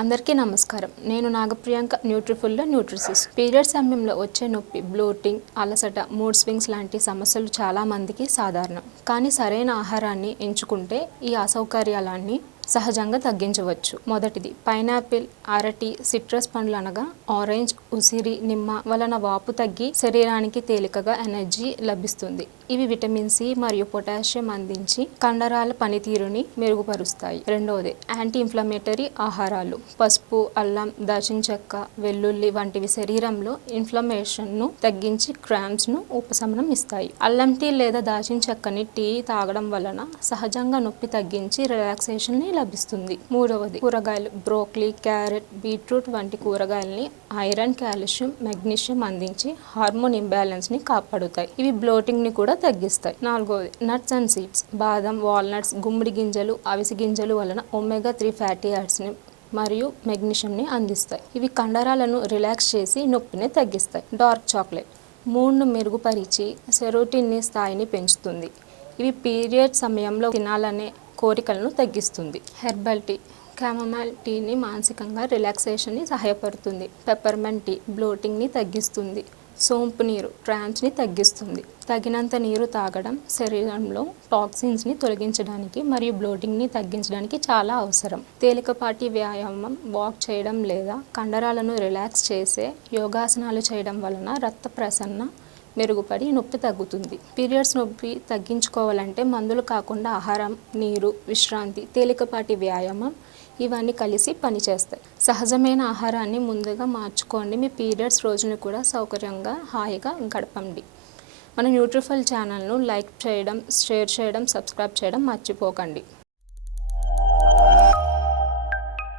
అందరికీ నమస్కారం. నేను నాగప్రియాంక, న్యూట్రిఫుల్లో న్యూట్రిసిస్ట్. పీరియడ్ సమయంలో వచ్చే నొప్పి, బ్లోటింగ్, అలసట, మూడ్ స్వింగ్స్ లాంటి సమస్యలు చాలా మందికి సాధారణం. కానీ సరైన ఆహారాన్ని ఎంచుకుంటే ఈ అసౌకర్యాలన్నీ సహజంగా తగ్గించవచ్చు. మొదటిది పైనాపిల్, అరటి, సిట్రస్ పండ్లు అనగా ఆరెంజ్, ఉసిరి, నిమ్మ వలన వాపు తగ్గి శరీరానికి తేలికగా ఎనర్జీ లభిస్తుంది. ఇవి విటమిన్ సి మరియు పొటాషియం అందించి కండరాల పనితీరుని మెరుగుపరుస్తాయి. రెండవది యాంటీ ఇన్ఫ్లమేటరీ ఆహారాలు. పసుపు, అల్లం, దాల్చిన చెక్క, వెల్లుల్లి వంటివి శరీరంలో ఇన్ఫ్లమేషన్ ను తగ్గించి క్రాంప్స్ ను ఉపశమనం ఇస్తాయి. అల్లం టీ లేదా దాల్చిన చెక్కని టీ తాగడం వలన సహజంగా నొప్పి తగ్గించి రిలాక్సేషన్ ని లభిస్తుంది. మూడవది కూరగాయలు. బ్రోకలీ, క్యారెట్, బీట్రూట్ వంటి కూరగాయల్ని ఐరన్, కాల్షియం, మెగ్నీషియం అందించి హార్మోన్ ఇంబ్యాలెన్స్ ని కాపాడుతాయి. ఇవి బ్లోటింగ్ ని కూడా తగ్గిస్తాయి. నాలుగవది నట్స్ అండ్ సీడ్స్. బాదం, వాల్నట్స్, గుమ్మడి గింజలు, అవిసె గింజలు వలన ఒమేగా 3 ఫ్యాటీ యాసిడ్స్ ని మరియు మెగ్నీషియంని అందిస్తాయి. ఇవి కండరాలను రిలాక్స్ చేసి నొప్పిని తగ్గిస్తాయి. డార్క్ చాక్లెట్ మూడ్ను మెరుగుపరిచి సెరోటినిన్ స్థాయిని పెంచుతుంది. ఇవి పీరియడ్ సమయంలో తినాలనే కోరికలను తగ్గిస్తుంది. Herbal tea. క్యామమైల్ టీని మానసికంగా రిలాక్సేషన్ని సహాయపడుతుంది. పెప్పర్మెంట్ టీ బ్లోటింగ్ని తగ్గిస్తుంది. సోంపు నీరు ట్రాన్స్ని తగ్గిస్తుంది. తగినంత నీరు తాగడం శరీరంలో టాక్సిన్స్ని తొలగించడానికి మరియు బ్లోటింగ్ని తగ్గించడానికి చాలా అవసరం. తేలికపాటి వ్యాయామం, వాక్ చేయడం లేదా కండరాలను రిలాక్స్ చేసే యోగాసనాలు చేయడం వలన రక్త ప్రసరణ మెరుగుపడి నొప్పి తగ్గుతుంది. పీరియడ్స్ నొప్పి తగ్గించుకోవాలంటే మందులు కాకుండా ఆహారం, నీరు, విశ్రాంతి, తేలికపాటి వ్యాయామం ఇవన్నీ కలిసి పనిచేస్తాయి. సహజమైన ఆహారాన్ని ముందుగా మార్చుకోండి. మీ పీరియడ్స్ రోజుని కూడా సౌకర్యంగా, హాయిగా గడపండి. మన న్యూట్రిఫుల్ ఛానల్ను లైక్ చేయడం, షేర్ చేయడం, సబ్స్క్రైబ్ చేయడం మర్చిపోకండి.